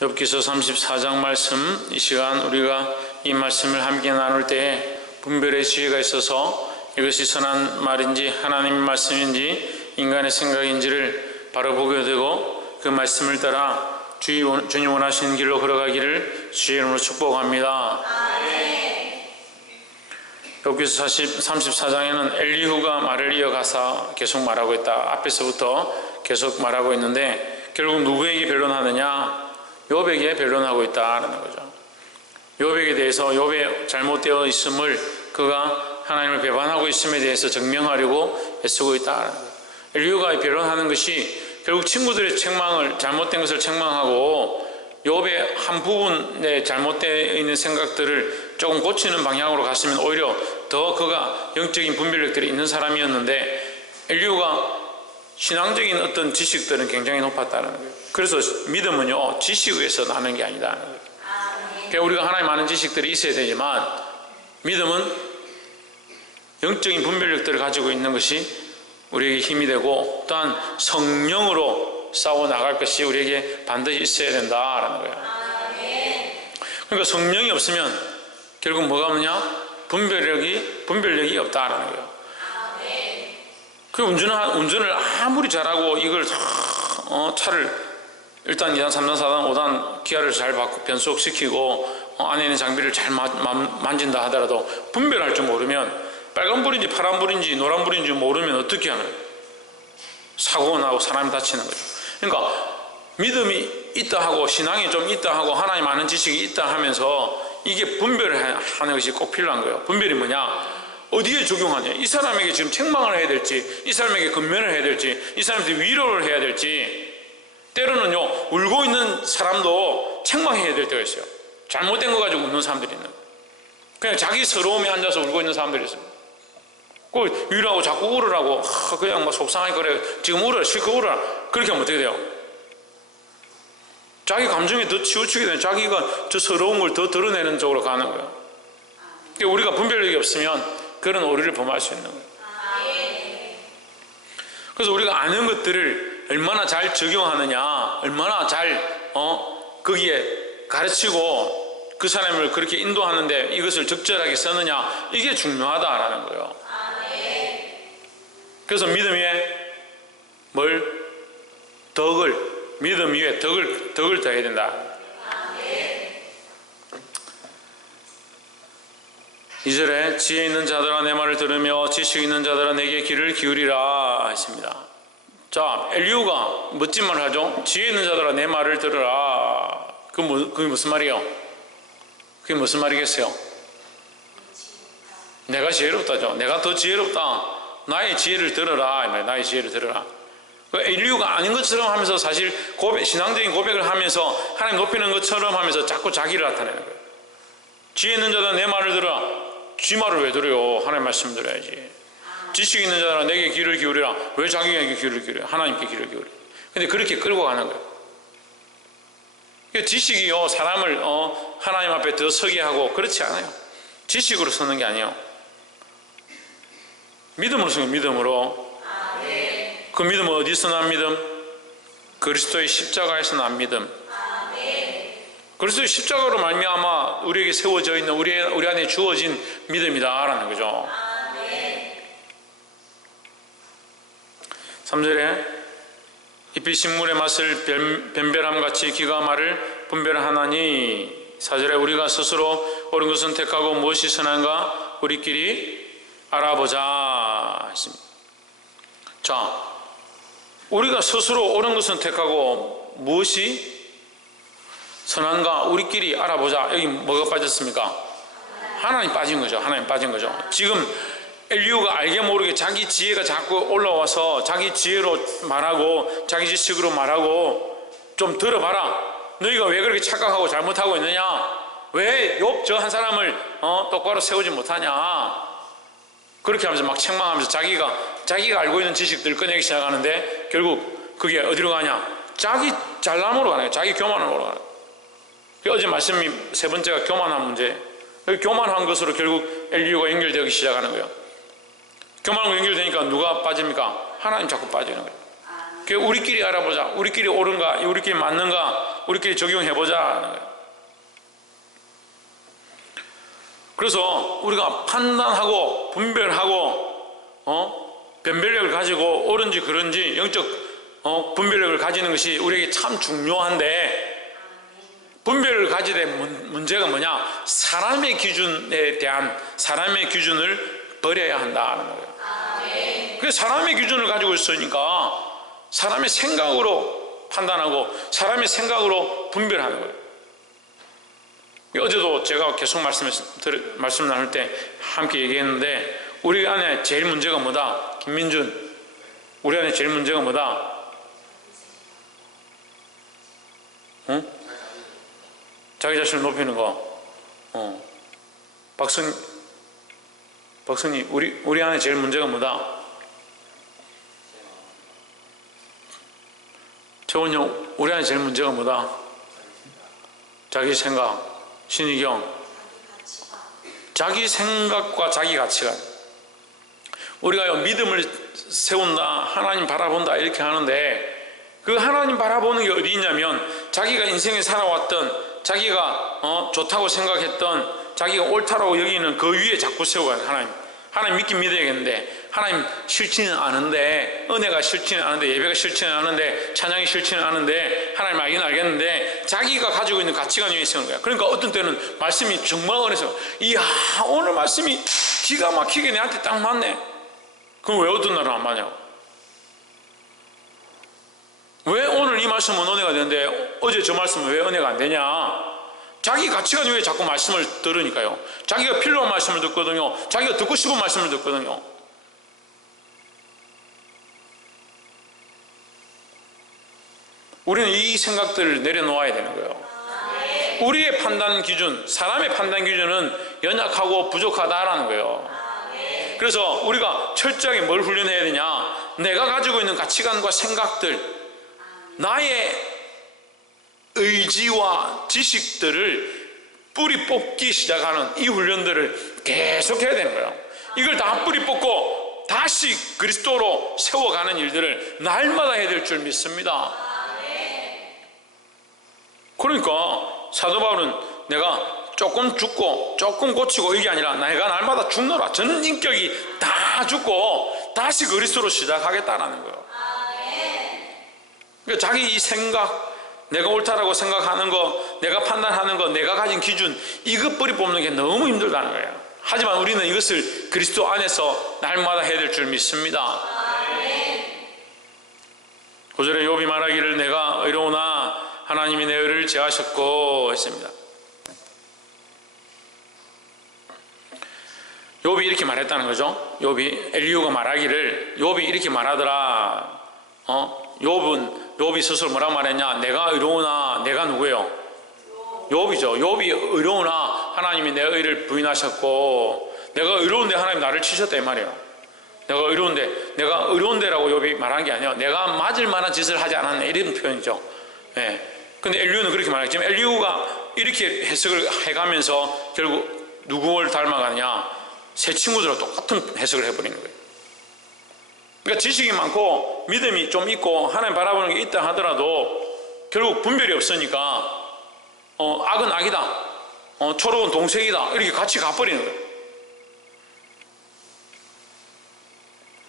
욥기서 34장 말씀, 이 시간 우리가 이 말씀을 함께 나눌 때에 분별의 지혜가 있어서 이것이 선한 말인지 하나님의 말씀인지 인간의 생각인지를 바로 보게 되고 그 말씀을 따라 주님 원하시는 길로 걸어가기를 주의 이름으로 축복합니다. 욥기서 34장에는 엘리후가 말을 이어가서 계속 말하고 있다. 앞에서부터 계속 말하고 있는데 결국 누구에게 변론하느냐? 욥에게 변론하고 있다는 거죠. 욥에게 대해서 욥의 잘못되어 있음을 그가 하나님을 배반하고 있음에 대해서 증명하려고 애쓰고 있다는 거예요. 엘리후가 변론하는 것이 결국 친구들의 책망을 잘못된 것을 책망하고 욥의 한 부분에 잘못되어 있는 생각들을 조금 고치는 방향으로 갔으면 오히려 더 그가 영적인 분별력들이 있는 사람이었는데 엘리후가 신앙적인 어떤 지식들은 굉장히 높았다는 거예요. 그래서 믿음은요 지식에서 나는 게 아니다는 거예요. 그러니까 우리가 하나님 아는 지식들이 있어야 되지만 믿음은 영적인 분별력들을 가지고 있는 것이 우리에게 힘이 되고 또한 성령으로 싸워 나갈 것이 우리에게 반드시 있어야 된다라는 거예요. 그러니까 성령이 없으면 결국 뭐가 없냐? 분별력이 없다라는 거예요. 그 운전을 아무리 잘하고 이걸 차를 일단 2단, 3단, 4단, 5단 기아를 잘 바꾸고 변속시키고 안에 있는 장비를 잘 만진다 하더라도 분별할 줄 모르면 빨간불인지 파란불인지 노란불인지 모르면 어떻게 하는 거예요? 사고가 나고 사람이 다치는 거죠. 그러니까 믿음이 있다 하고 신앙이 좀 있다 하고 하나님 아는 지식이 있다 하면서 이게 분별을 하는 것이 꼭 필요한 거예요. 분별이 뭐냐? 어디에 적용하냐? 이 사람에게 지금 책망을 해야 될지, 이 사람에게 건면을 해야 될지, 이 사람한테 위로를 해야 될지, 때로는요 울고 있는 사람도 책망해야 될 때가 있어요. 잘못된 거 가지고 웃는 사람들이 있는 거예요. 그냥 자기 서러움에 앉아서 울고 있는 사람들이 있어요. 그 위로하고 자꾸 울으라고 그냥 막 속상하게 그래 지금 울어라 실컷 울어라 그렇게 하면 어떻게 돼요? 자기 감정에 더 치우치게 되면 자기가 저 서러운 걸 더 드러내는 쪽으로 가는 거예요. 그러니까 우리가 분별력이 없으면 그런 오류를 범할 수 있는 거예요. 그래서 우리가 아는 것들을 얼마나 잘 적용하느냐, 얼마나 잘 거기에 가르치고 그 사람을 그렇게 인도하는데 이것을 적절하게 쓰느냐, 이게 중요하다라는 거예요. 그래서 믿음 위에 믿음 위에 덕을 더해야 된다. 2절에 지혜 있는 자들아 내 말을 들으며 지식 있는 자들아 내게 귀를 기울이라 했습니다. 자, 엘리후가 멋진 말을 하죠. 지혜 있는 자들아 내 말을 들으라. 그게 무슨 말이에요? 그게 무슨 말이겠어요? 내가 지혜롭다죠. 내가 더 지혜롭다. 나의 지혜를 들어라. 나의 지혜를 들어라. 엘리후가 아닌 것처럼 하면서 사실 신앙적인 고백을 하면서 하나님 높이는 것처럼 하면서 자꾸 자기를 나타내는 거예요. 지혜 있는 자들아 내 말을 들어라. 지 말을 왜 들어요? 하나님 말씀 들어야지. 지식 있는 자들아 내게 귀를 기울이라. 왜 자기에게 귀를 기울여? 하나님께 귀를 기울여. 근데 그렇게 끌고 가는 거예요. 지식이요 사람을 하나님 앞에 더 서게 하고 그렇지 않아요. 지식으로 서는 게 아니에요. 믿음으로 서는 거예요. 믿음으로. 그 믿음은 어디서 난 믿음? 그리스도의 십자가에서 난 믿음. 그리스도의 십자가로 말미암아 우리에게 세워져 있는 우리 안에 주어진 믿음이다라는 거죠. 3절에 잎이 식물의 맛을 변별함같이 귀가 말을 분별하나니 4절에 우리가 스스로 옳은 것은 택하고 무엇이 선한가 우리끼리 알아보자 했습니다. 자, 우리가 스스로 옳은 것은 택하고 무엇이 선한가 우리끼리 알아보자. 여기 뭐가 빠졌습니까? 하나님 빠진 거죠. 하나님 빠진 거죠. 지금 엘리후가 알게 모르게 자기 지혜가 자꾸 올라와서 자기 지혜로 말하고 자기 지식으로 말하고 좀 들어봐라. 너희가 왜 그렇게 착각하고 잘못하고 있느냐? 왜 욥 저 한 사람을 똑바로 세우지 못하냐? 그렇게 하면서 막 책망하면서 자기가 알고 있는 지식들을 꺼내기 시작하는데 결국 그게 어디로 가냐? 자기 잘남으로 가는 거예요. 자기 교만으로 가는 거예요. 어제 말씀이 세 번째가 교만한 문제. 교만한 것으로 결국 엘리후가 연결되기 시작하는 거예요. 교만하고 연결되니까 누가 빠집니까? 하나님 자꾸 빠지는 거예요. 우리끼리 알아보자. 우리끼리 옳은가? 우리끼리 맞는가? 우리끼리 적용해보자. 그래서 우리가 판단하고 분별하고 변별력을 가지고 옳은지 그른지 영적 분별력을 가지는 것이 우리에게 참 중요한데, 분별을 가지되 문제가 뭐냐? 사람의 기준에 대한 사람의 기준을 버려야 한다는 거예요. 그래서 사람의 기준을 가지고 있으니까 사람의 생각으로 판단하고 사람의 생각으로 분별하는 거예요. 어제도 제가 계속 말씀 나눌 때 함께 얘기했는데, 우리 안에 제일 문제가 뭐다? 김민준, 우리 안에 제일 문제가 뭐다? 응? 자기 자신을 높이는 거. 박선희, 우리 안에 제일 문제가 뭐다? 최원이 형, 우리 안에 제일 문제가 뭐다? 자기 생각. 신희경, 자기 생각과 자기 가치관. 우리가 믿음을 세운다, 하나님 바라본다 이렇게 하는데, 그 하나님 바라보는 게 어디 있냐면, 자기가 인생에 살아왔던, 자기가 좋다고 생각했던, 자기가 옳다라고 여기는 그 위에 자꾸 세워요. 하나님 믿긴 믿어야겠는데, 하나님 싫지는 않은데, 은혜가 싫지는 않은데, 예배가 싫지는 않은데, 찬양이 싫지는 않은데, 하나님 알긴 알겠는데, 자기가 가지고 있는 가치관 위에 세우는 거야. 그러니까 어떤 때는 말씀이 정말 은혜서, 이야, 오늘 말씀이 기가 막히게 내한테 딱 맞네. 그럼 왜 어떤 날은 안 맞냐고? 왜 오늘 이 말씀은 은혜가 되는데 어제 저 말씀은 왜 은혜가 안 되냐? 자기 가치관 위에 자꾸 말씀을 들으니까요. 자기가 필요한 말씀을 듣거든요. 자기가 듣고 싶은 말씀을 듣거든요. 우리는 이 생각들을 내려놓아야 되는 거예요. 우리의 판단 기준, 사람의 판단 기준은 연약하고 부족하다라는 거예요. 그래서 우리가 철저하게 뭘 훈련해야 되냐? 내가 가지고 있는 가치관과 생각들, 나의 의지와 지식들을 뿌리 뽑기 시작하는 이 훈련들을 계속 해야 되는 거예요. 이걸 다 뿌리 뽑고 다시 그리스도로 세워가는 일들을 날마다 해야 될 줄 믿습니다. 그러니까 사도 바울은 내가 조금 죽고 조금 고치고 이게 아니라 내가 날마다 죽노라, 전 인격이 다 죽고 다시 그리스도로 시작하겠다라는 거예요. 그러니까 자기 이 생각, 내가 옳다라고 생각하는 거, 내가 판단하는 거, 내가 가진 기준, 이것 뿌리 뽑는 게 너무 힘들다는 거예요. 하지만 우리는 이것을 그리스도 안에서 날마다 해야 될 줄 믿습니다. 9절에 욥이 말하기를 내가 의로우나 하나님이 내 의를 제하셨고 했습니다. 욥이 이렇게 말했다는 거죠. 욥이, 엘리후가 말하기를, 욥이 이렇게 말하더라. 욥이 스스로 뭐라고 말했냐? 내가 의로우나, 내가 누구예요? 욥이죠. 욥이 의로우나 하나님이 내 의를 부인하셨고, 내가 의로운데 하나님 나를 치셨다 이 말이에요. 내가 의로운데라고 욥이 말한 게 아니에요. 내가 맞을 만한 짓을 하지 않았네, 이런 표현이죠. 예. 근데 엘리후는 그렇게 말했지만, 엘리후가 이렇게 해석을 해가면서 결국 누구를 닮아가느냐? 새 친구들과 똑같은 해석을 해버리는 거예요. 그러니까 지식이 많고 믿음이 좀 있고 하나님 바라보는 게 있다 하더라도 결국 분별이 없으니까 악은 악이다, 초록은 동색이다, 이렇게 같이 가버리는 거예요.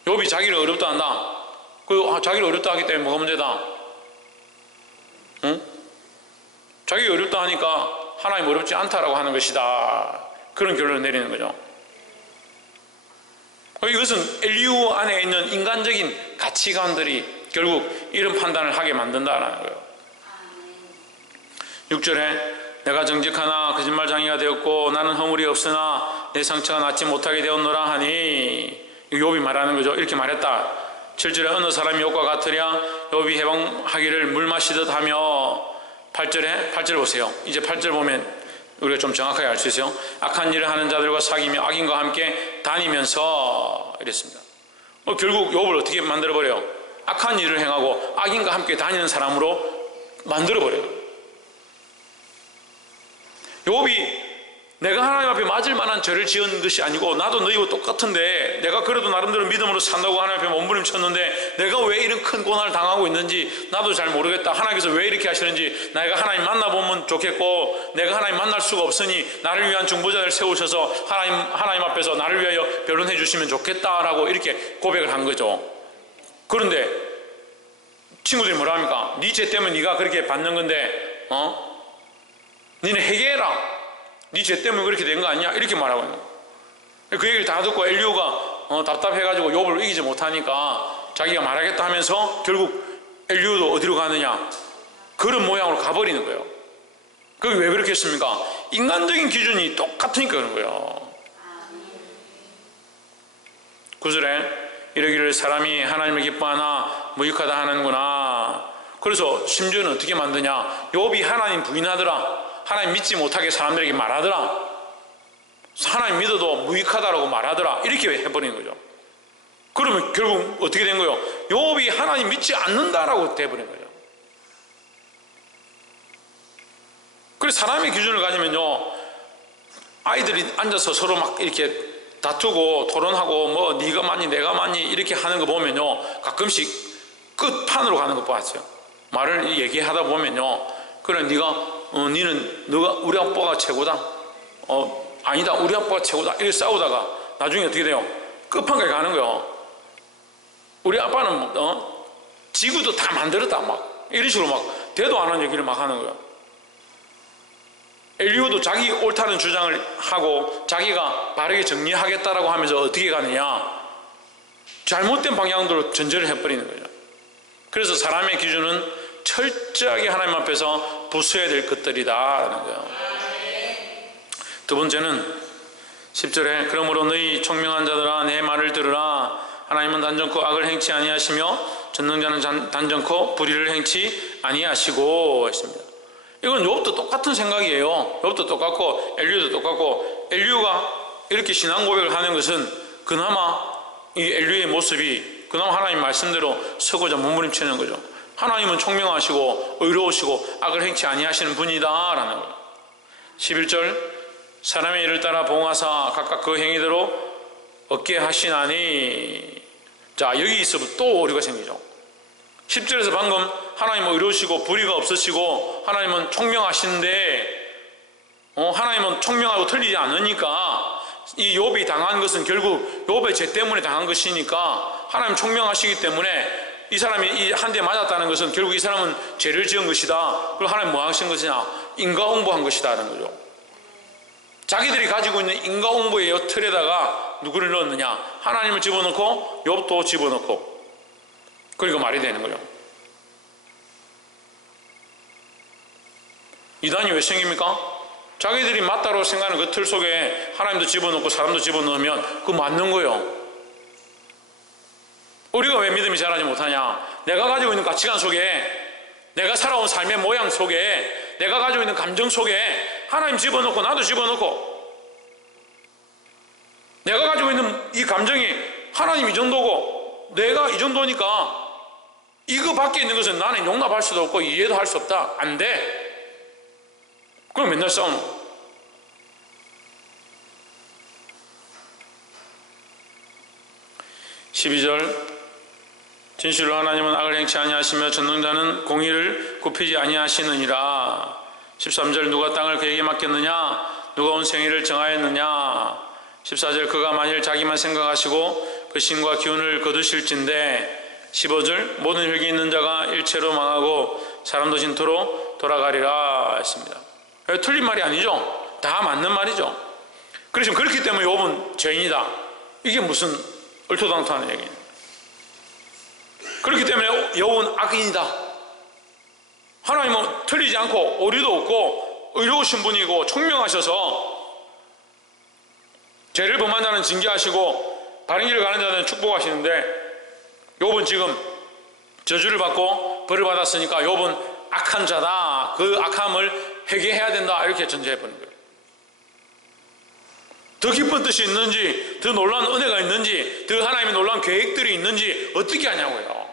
욥이 자기를 어렵다 한다. 그리고 자기를 어렵다 하기 때문에 뭐가 문제다? 응? 자기가 어렵다 하니까 하나님 어렵지 않다라고 하는 것이다. 그런 결론을 내리는 거죠. 이것은 엘리후 안에 있는 인간적인 가치관들이 결국 이런 판단을 하게 만든다라는 거예요. 6절에 내가 정직하나 거짓말장애가 되었고 나는 허물이 없으나 내 상처가 낫지 못하게 되었노라 하니, 욥이 말하는 거죠. 이렇게 말했다. 7절에 어느 사람이 욥과 같으랴 욥이 해방하기를 물 마시듯 하며, 8절 보세요. 이제 8절 보면 우리가 좀 정확하게 알 수 있어요. 악한 일을 하는 자들과 사귀며 악인과 함께 다니면서 이랬습니다. 결국 욥을 어떻게 만들어버려요? 악한 일을 행하고 악인과 함께 다니는 사람으로 만들어버려요. 욥이 내가 하나님 앞에 맞을 만한 죄를 지은 것이 아니고 나도 너희와 똑같은데 내가 그래도 나름대로 믿음으로 산다고 하나님 앞에 몸부림쳤는데 내가 왜 이런 큰 고난을 당하고 있는지 나도 잘 모르겠다. 하나님께서 왜 이렇게 하시는지 내가 하나님 만나보면 좋겠고 내가 하나님 만날 수가 없으니 나를 위한 중보자를 세우셔서 하나님 앞에서 나를 위하여 변론해 주시면 좋겠다라고 이렇게 고백을 한 거죠. 그런데 친구들이 뭐라 합니까? 네 죄 때문에 네가 그렇게 받는 건데 니네 회개해라. 네 죄 때문에 그렇게 된 거 아니야? 이렇게 말하고 있는 거예요. 그 얘기를 다 듣고 엘리후가 답답해가지고 욥을 이기지 못하니까 자기가 말하겠다 하면서 결국 엘리후도 어디로 가느냐? 그런 모양으로 가버리는 거예요. 그게 왜 그렇게 했습니까? 인간적인 기준이 똑같으니까 그런 거예요. 9절에 이러기를 사람이 하나님을 기뻐하나 무익하다 하는구나. 그래서 심지어는 어떻게 만드냐? 욥이 하나님 부인하더라. 하나님 믿지 못하게 사람들에게 말하더라. 하나님 믿어도 무익하다라고 말하더라. 이렇게 해버리는 거죠. 그러면 결국 어떻게 된 거예요? 욥이 하나님 믿지 않는다라고 돼버린 거예요. 그래서 사람의 기준을 가지면요, 아이들이 앉아서 서로 막 이렇게 다투고 토론하고 뭐 네가 맞니 내가 맞니 이렇게 하는 거 보면요, 가끔씩 끝판으로 가는 거 봤어요. 말을 얘기하다 보면요, 그래 니는 너가 우리 아빠가 최고다. 아니다 우리 아빠가 최고다. 이렇게 싸우다가 나중에 어떻게 돼요? 끝판까지 가는 거예요. 우리 아빠는 지구도 다 만들었다 막 이런 식으로 막 대도 안 하는 얘기를 막 하는 거예요. 엘리후도 자기 옳다는 주장을 하고 자기가 바르게 정리하겠다라고 하면서 어떻게 가느냐? 잘못된 방향으로 전제를 해버리는 거죠. 그래서 사람의 기준은 철저하게 하나님 앞에서 부수어야 될 것들이다라는 거예요. 두 번째는 10절에 그러므로 너희 총명한 자들아 내 말을 들으라. 하나님은 단정코 악을 행치 아니하시며 전능자는 단정코 불의를 행치 아니하시고 했습니다. 이건 욥도 똑같은 생각이에요. 욥도 똑같고 엘리후도 똑같고, 엘리후가 이렇게 신앙 고백을 하는 것은 그나마 이 엘리후의 모습이 그나마 하나님 말씀대로 서고자 몸부림치는 거죠. 하나님은 총명하시고 의로우시고 악을 행치 아니하시는 분이다라는 거예요. 11절 사람의 일을 따라 봉하사 각각 그 행위대로 얻게 하시나니. 자, 여기 있으면 또 오류가 생기죠. 10절에서 방금 하나님은 의로우시고 불의가 없으시고 하나님은 총명하신데 하나님은 총명하고 틀리지 않으니까 이 욥이 당한 것은 결국 욥의 죄 때문에 당한 것이니까 하나님 총명하시기 때문에 이 사람이 이 한 대 맞았다는 것은 결국 이 사람은 죄를 지은 것이다. 그리고 하나님 뭐 하신 것이냐? 인과응보한 것이다 하는 거죠. 자기들이 가지고 있는 인과응보의 틀에다가 누구를 넣었느냐? 하나님을 집어넣고 욥도 집어넣고, 그러니까 말이 되는 거예요. 이단이 왜 생깁니까? 자기들이 맞다고 생각하는 그 틀 속에 하나님도 집어넣고 사람도 집어넣으면 그거 맞는 거예요. 우리가 왜 믿음이 자라지 못하냐? 내가 가지고 있는 가치관 속에, 내가 살아온 삶의 모양 속에, 내가 가지고 있는 감정 속에 하나님 집어넣고 나도 집어넣고, 내가 가지고 있는 이 감정이 하나님 이 정도고 내가 이 정도니까 이거 밖에 있는 것은 나는 용납할 수도 없고 이해도 할 수 없다. 안 돼. 그럼 맨날 싸우는 거야. 12절 진실로 하나님은 악을 행치 아니하시며 전능자는 공의를 굽히지 아니하시느니라. 13절 누가 땅을 그에게 맡겼느냐? 누가 온 생일을 정하였느냐? 14절 그가 만일 자기만 생각하시고 그 신과 기운을 거두실진데. 15절 모든 혈기 있는 자가 일체로 망하고 사람도 진토로 돌아가리라 했습니다. 틀린 말이 아니죠. 다 맞는 말이죠. 그렇지만 그렇기 때문에 욥은 죄인이다, 이게 무슨 얼토당토하는 얘기예요. 그렇기 때문에 욥은 악인이다. 하나님은 틀리지 않고 오류도 없고 의로우신 분이고 총명하셔서 죄를 범한 자는 징계하시고 바른 길을 가는 자는 축복하시는데, 욥은 지금 저주를 받고 벌을 받았으니까 욥은 악한 자다, 그 악함을 회개해야 된다, 이렇게 전제해버린 거예요. 더 깊은 뜻이 있는지, 더 놀라운 은혜가 있는지, 더 하나님의 놀라운 계획들이 있는지 어떻게 하냐고요.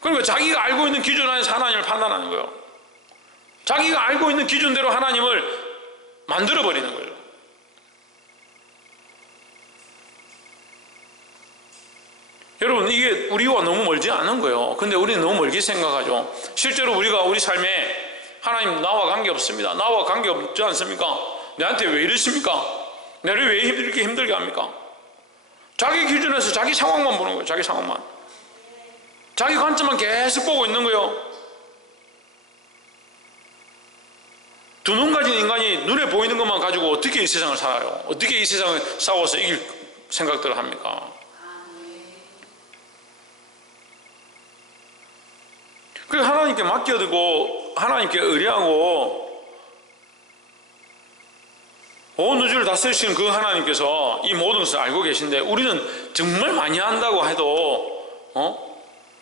그러니까 자기가 알고 있는 기준 안에서 하나님을 판단하는 거예요. 자기가 알고 있는 기준대로 하나님을 만들어버리는 거예요. 여러분, 이게 우리와 너무 멀지 않은 거예요. 근데 우리는 너무 멀게 생각하죠. 실제로 우리가 우리 삶에 하나님 나와 관계없습니다, 나와 관계없지 않습니까? 내한테 왜 이러십니까? 나를 왜 이렇게 힘들게 합니까? 자기 기준에서 자기 상황만 보는 거예요. 자기 상황만, 자기 관점만 계속 보고 있는 거예요. 두 눈 가진 인간이 눈에 보이는 것만 가지고 어떻게 이 세상을 살아요? 어떻게 이 세상을 싸워서 이길 생각들을 합니까? 그래서 하나님께 맡겨두고 하나님께 의뢰하고 온 우주를 다스리시는 그 하나님께서 이 모든 것을 알고 계신데, 우리는 정말 많이 한다고 해도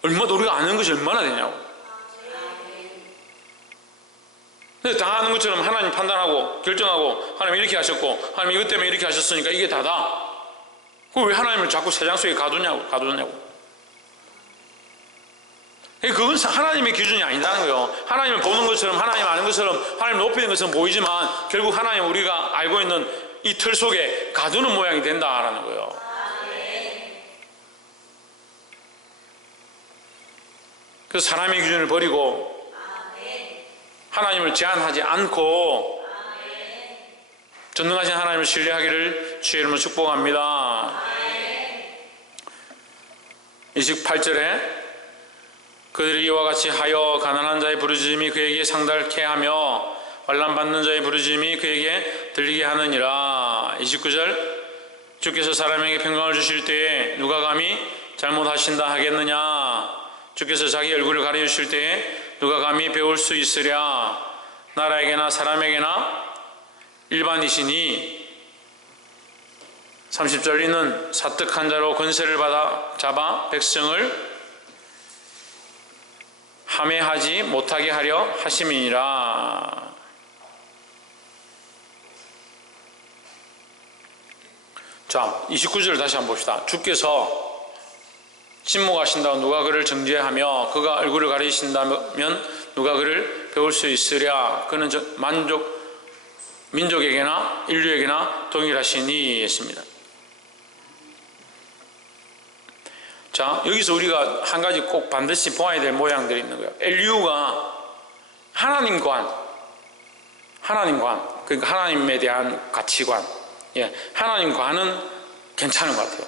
얼마나 우리가 아는 것이 얼마나 되냐고. 근데 다 아는 것처럼 하나님 판단하고 결정하고, 하나님 이렇게 하셨고 하나님 이것 때문에 이렇게 하셨으니까 이게 다다. 그걸 왜 하나님을 자꾸 세상 속에 가두냐고. 그건 하나님의 기준이 아니라는 거예요. 하나님을 보는 것처럼, 하나님 아는 것처럼, 하나님 높이는 것처럼 보이지만 결국 하나님 우리가 알고 있는 이 틀 속에 가두는 모양이 된다라는 거예요. 그래서 사람의 기준을 버리고 하나님을 제한하지 않고 전능하신 하나님을 신뢰하기를 주의 이름으로 축복합니다. 28절에 그들이 이와 같이 하여 가난한 자의 부르짖음이 그에게 상달케 하며 환난받는 자의 부르짖음이 그에게 들리게 하느니라. 29절 주께서 사람에게 평강을 주실 때에 누가 감히 잘못하신다 하겠느냐. 주께서 자기 얼굴을 가려주실 때에 누가 감히 배울 수 있으랴. 나라에게나 사람에게나 일반이시니. 30절 이는 사특한 자로 권세를 받아 잡아 백성을 함해하지 못하게 하려 하심이니라. 자, 29절 다시 한번 봅시다. 주께서 침묵하신다고 누가 그를 정죄하며 그가 얼굴을 가리신다면 누가 그를 배울 수 있으랴. 그는 민족에게나 인류에게나 동일하시니 했습니다. 자, 여기서 우리가 한 가지 꼭 반드시 보아야 될 모양들이 있는 거예요. 엘리후가 하나님관, 그러니까 하나님에 대한 가치관, 하나님과는 괜찮은 것 같아요.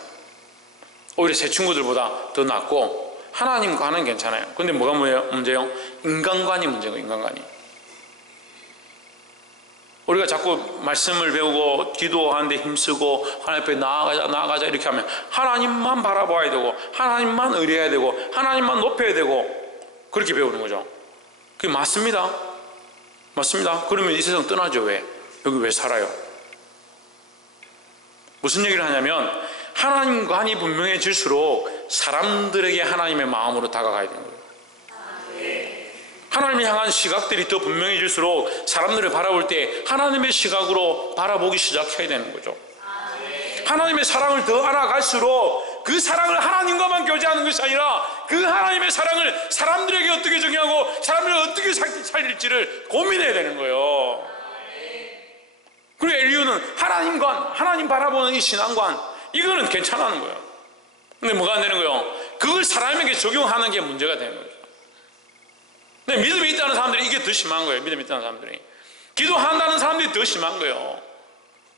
오히려 새 친구들보다 더 낫고 하나님과는 괜찮아요. 근데 뭐가 문제요? 인간관이 문제고, 인간관이. 우리가 자꾸 말씀을 배우고 기도하는데 힘쓰고 하나님 앞에 나아가자 이렇게 하면 하나님만 바라봐야 되고 하나님만 의뢰해야 되고 하나님만 높여야 되고 그렇게 배우는 거죠. 그게 맞습니다. 그러면 이 세상 떠나죠. 왜? 여기 왜 살아요? 무슨 얘기를 하냐면 하나님관이 분명해질수록 사람들에게 하나님의 마음으로 다가가야 되는 거예요. 하나님을 향한 시각들이 더 분명해질수록 사람들을 바라볼 때 하나님의 시각으로 바라보기 시작해야 되는 거죠. 하나님의 사랑을 더 알아갈수록 그 사랑을 하나님과만 교제하는 것이 아니라 그 하나님의 사랑을 사람들에게 어떻게 적용하고 사람들을 어떻게 살릴지를 고민해야 되는 거예요. 그리고 엘리후는 하나님관, 하나님 바라보는 이 신앙관, 이거는 괜찮아하는 거예요. 근데 뭐가 안 되는 거예요? 그걸 사람에게 적용하는 게 문제가 되는 거예요. 근데 믿음이 있다는 사람들이 이게 더 심한 거예요. 믿음이 있다는 사람들이. 기도한다는 사람들이 더 심한 거예요.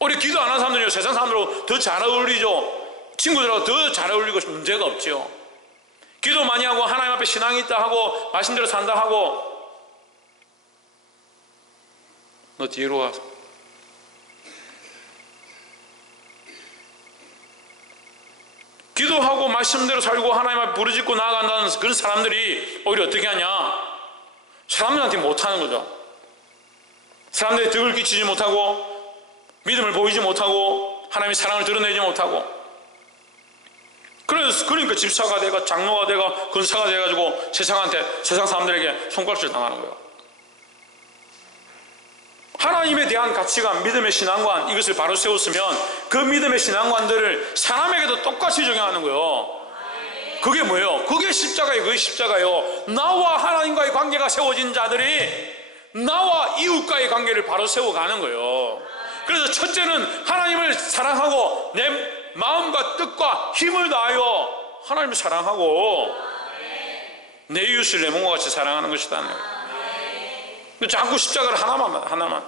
우리 기도 안 하는 사람들이 세상 사람들하고 더 잘 어울리죠. 친구들하고 더 잘 어울리고 문제가 없죠. 기도 많이 하고 하나님 앞에 신앙이 있다 하고 말씀대로 산다 하고 너 뒤로 가서 기도하고 말씀대로 살고 하나님 앞에 부르짖고 나아간다는 그런 사람들이 오히려 어떻게 하냐? 사람들한테 못하는 거죠. 사람들이 덕을 끼치지 못하고 믿음을 보이지 못하고 하나님의 사랑을 드러내지 못하고 그러니까 집사가 되고 장로가 되고 권사가 돼가지고 세상 사람들에게 손가락질 당하는 거예요. 하나님에 대한 가치관, 믿음의 신앙관, 이것을 바로 세웠으면 그 믿음의 신앙관들을 사람에게도 똑같이 적용하는 거예요. 그게 뭐예요? 그게 십자가예요. 그게 십자가예요. 나와 하나님과의 관계가 세워진 자들이 나와 이웃과의 관계를 바로 세워가는 거예요. 그래서 첫째는 하나님을 사랑하고 내 마음과 뜻과 힘을 다하여 하나님을 사랑하고 내 이웃을 내 몸과 같이 사랑하는 것이다. 자꾸 십자가를 하나만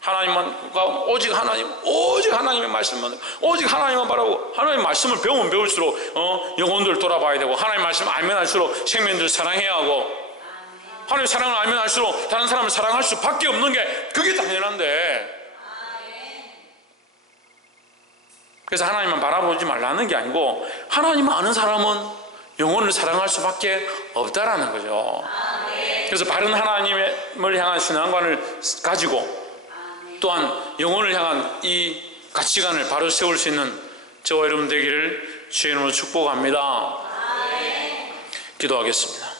하나님만, 오직 하나님의 말씀만, 오직 하나님만 바라고, 하나님의 말씀을 배우면 배울수록 영혼들 돌아봐야 되고, 하나님의 말씀을 알면 알수록 생명들 사랑해야 하고, 하나님의 사랑을 알면 알수록 다른 사람을 사랑할 수밖에 없는 게 그게 당연한데, 그래서 하나님만 바라보지 말라는 게 아니고 하나님을 아는 사람은 영혼을 사랑할 수밖에 없다라는 거죠. 그래서 바른 하나님을 향한 신앙관을 가지고 또한 영혼을 향한 이 가치관을 바로 세울 수 있는 저와 여러분 되기를 주의 이름으로 축복합니다. 기도하겠습니다.